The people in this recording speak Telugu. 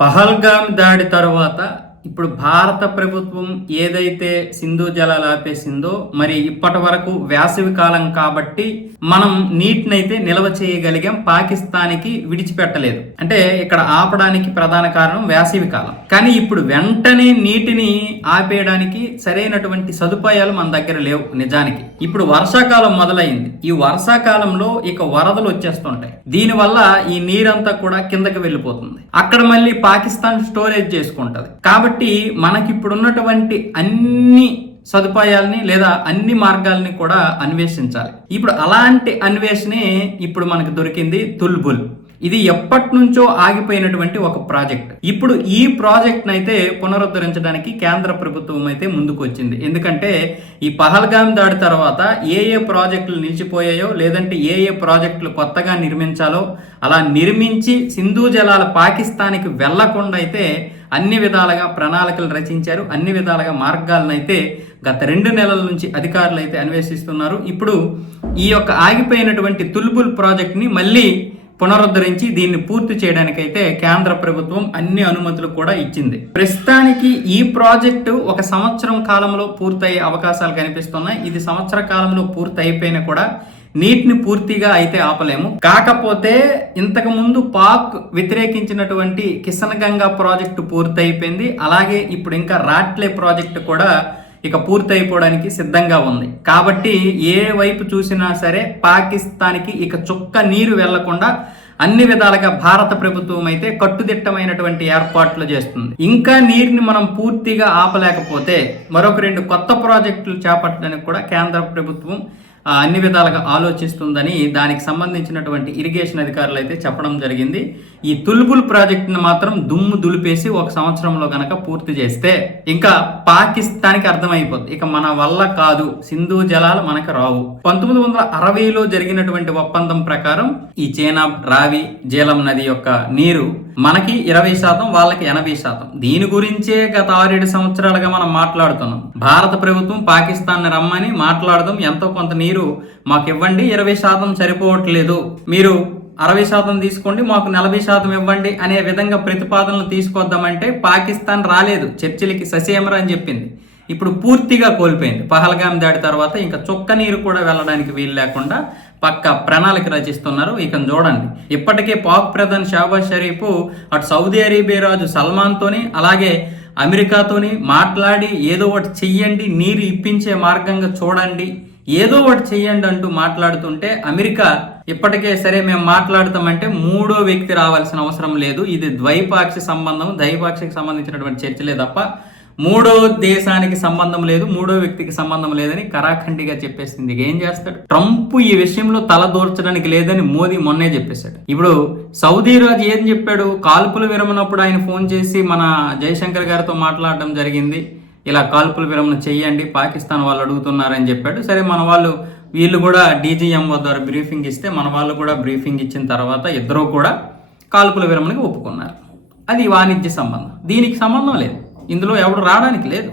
పహల్గామ్ దాడి తర్వాత ఇప్పుడు భారత ప్రభుత్వం ఏదైతే సింధు జలాలు ఆపేసిందో మరి ఇప్పటి వరకు వేసవి కాలం కాబట్టి మనం నీటినైతే నిల్వ చేయగలిగాం పాకిస్తాన్కి విడిచిపెట్టలేదు. అంటే ఇక్కడ ఆపడానికి ప్రధాన కారణం వేసవి కాలం. కానీ ఇప్పుడు వెంటనే నీటిని ఆపేయడానికి సరైనటువంటి సదుపాయాలు మన దగ్గర లేవు నిజానికి. ఇప్పుడు వర్షాకాలం మొదలైంది. ఈ వర్షాకాలంలో ఇక వరదలు వచ్చేస్తుంటాయి. దీనివల్ల ఈ నీరంతా కూడా కిందకి వెళ్ళిపోతుంది. అక్కడ మళ్ళీ పాకిస్తాన్ స్టోరేజ్ చేసుకుంటది. కాబట్టి మనకి ఇప్పుడు ఉన్నటువంటి అన్ని సదుపాయాల్ని లేదా అన్ని మార్గాల్ని కూడా అన్వేషించాలి. ఇప్పుడు అలాంటి అన్వేషణే ఇప్పుడు మనకు దొరికింది తుల్బుల్. ఇది ఎప్పటి నుంచో ఆగిపోయినటువంటి ఒక ప్రాజెక్ట్. ఇప్పుడు ఈ ప్రాజెక్ట్ అయితే పునరుద్ధరించడానికి కేంద్ర ప్రభుత్వం అయితే ముందుకు వచ్చింది ఎందుకంటే ఈ పహల్గాం దాడి తర్వాత ఏ ఏ ప్రాజెక్టులు నిలిచిపోయాయో లేదంటే ఏ ఏ ప్రాజెక్టులు కొత్తగా నిర్మించాలో అలా నిర్మించి సింధు జలాల పాకిస్తాన్కి వెళ్ళకుండా అయితే అన్ని విధాలుగా ప్రణాళికలు రచించారు. అన్ని విధాలుగా మార్గాలను అయితే గత రెండు నెలల నుంచి అధికారులు అయితే అన్వేషిస్తున్నారు. ఇప్పుడు ఈ యొక్క ఆగిపోయినటువంటి తుల్బుల్ ప్రాజెక్ట్ని మళ్ళీ పునరుద్ధరించి దీన్ని పూర్తి చేయడానికైతే కేంద్ర ప్రభుత్వం అన్ని అనుమతులు కూడా ఇచ్చింది. ప్రస్తుతానికి ఈ ప్రాజెక్టు ఒక సంవత్సరం కాలంలో పూర్తయ్యే అవకాశాలు కనిపిస్తున్నాయి. ఇది సంవత్సర కాలంలో పూర్తి అయిపోయినా కూడా నీటిని పూర్తిగా అయితే ఆపలేము. కాకపోతే ఇంతకు ముందు పాక్ వ్యతిరేకించినటువంటి కిషన్ గంగా ప్రాజెక్టు పూర్తయిపోయింది. అలాగే ఇప్పుడు ఇంకా రాట్లే ప్రాజెక్టు కూడా ఇక పూర్తయిపోవడానికి సిద్ధంగా ఉంది. కాబట్టి ఏ వైపు చూసినా సరే పాకిస్తాన్కి ఇక చుక్క నీరు వెళ్ళకుండా అన్ని విధాలుగా భారత ప్రభుత్వం అయితే కట్టుదిట్టమైనటువంటి ఏర్పాట్లు చేస్తుంది. ఇంకా నీరుని మనం పూర్తిగా ఆపలేకపోతే మరొక రెండు కొత్త ప్రాజెక్టులు చేపట్టడానికి కూడా కేంద్ర ప్రభుత్వం అన్ని విధాలుగా ఆలోచిస్తుందని దానికి సంబంధించినటువంటి ఇరిగేషన్ అధికారులు అయితే చెప్పడం జరిగింది. ఈ తుల్బుల్ ప్రాజెక్టును మాత్రం దుమ్ము దులిపేసి ఒక సంవత్సరంలో గనక పూర్తి చేస్తే ఇంకా పాకిస్తాన్కి అర్థమైపోద్ది. ఇక మన వల్ల కాదు సింధు జలాలు మనకు రావు. పంతొమ్మిది వందల అరవైలో జరిగినటువంటి ఒప్పందం ప్రకారం ఈ చేనాబ్ రావి జీలం నది యొక్క నీరు మనకి ఇరవై శాతం వాళ్ళకి ఎనభై శాతం. దీని గురించే గత ఆరేడు సంవత్సరాలుగా మనం మాట్లాడుతున్నాం. భారత ప్రభుత్వం పాకిస్తాన్ రమ్మని మాట్లాడదాం ఎంతో కొంత నీరు మాకు ఇవ్వండి ఇరవై శాతం సరిపోవట్లేదు. మీరు అరవై శాతం తీసుకోండి మాకు నలభై శాతం ఇవ్వండి అనే విధంగా ప్రతిపాదనలు తీసుకొద్దామంటే పాకిస్తాన్ రాలేదు. చర్చిలకి ససేమరా అని చెప్పింది. ఇప్పుడు పూర్తిగా కోల్పోయింది. పహల్గాం దాడి తర్వాత ఇంకా చొక్క నీరు కూడా వెళ్ళడానికి వీలు లేకుండా పక్క ప్రణాళిక రచిస్తున్నారు. ఇక చూడండి. ఇప్పటికే పాక్ ప్రధాని షాబాజ్ షరీఫ్ అటు సౌదీ అరేబియా రాజు సల్మాన్తోని అలాగే అమెరికాతోని మాట్లాడి ఏదో ఒకటి చెయ్యండి నీరు ఇప్పించే మార్గంగా చూడండి ఏదో ఒకటి చెయ్యండి అంటూ మాట్లాడుతుంటే అమెరికా ఇప్పటికే సరే మేము మాట్లాడతామంటే మూడో వ్యక్తి రావాల్సిన అవసరం లేదు. ఇది ద్వైపాక్షిక సంబంధం. ద్వైపాక్షిక సంబంధించినటువంటి చర్చలే తప్ప మూడో దేశానికి సంబంధం లేదు మూడో వ్యక్తికి సంబంధం లేదని కరాఖండిగా చెప్పేసింది. ఏం చేస్తాడు? ట్రంప్ ఈ విషయంలో తల దూర్చడానికి లేదని మోదీ మొన్నే చెప్పేశాడు. ఇప్పుడు సౌదీ రాజు ఏం చెప్పాడు? కాల్పులు విరమనప్పుడు ఆయన ఫోన్ చేసి మన జయశంకర్ గారితో మాట్లాడడం జరిగింది. ఇలా కాల్పుల విరమణ చేయండి పాకిస్తాన్ వాళ్ళు అడుగుతున్నారని చెప్పాడు. సరే మన వాళ్ళు వీళ్ళు కూడా డీజీఎంఓ ద్వారా బ్రీఫింగ్ ఇస్తే మన వాళ్ళు కూడా బ్రీఫింగ్ ఇచ్చిన తర్వాత ఇద్దరు కూడా కాల్పుల విరమణకి ఒప్పుకున్నారు. అది వాణిజ్య సంబంధం. దీనికి సంబంధం లేదు. ఇందులో ఎవడు రావడానికి లేదు.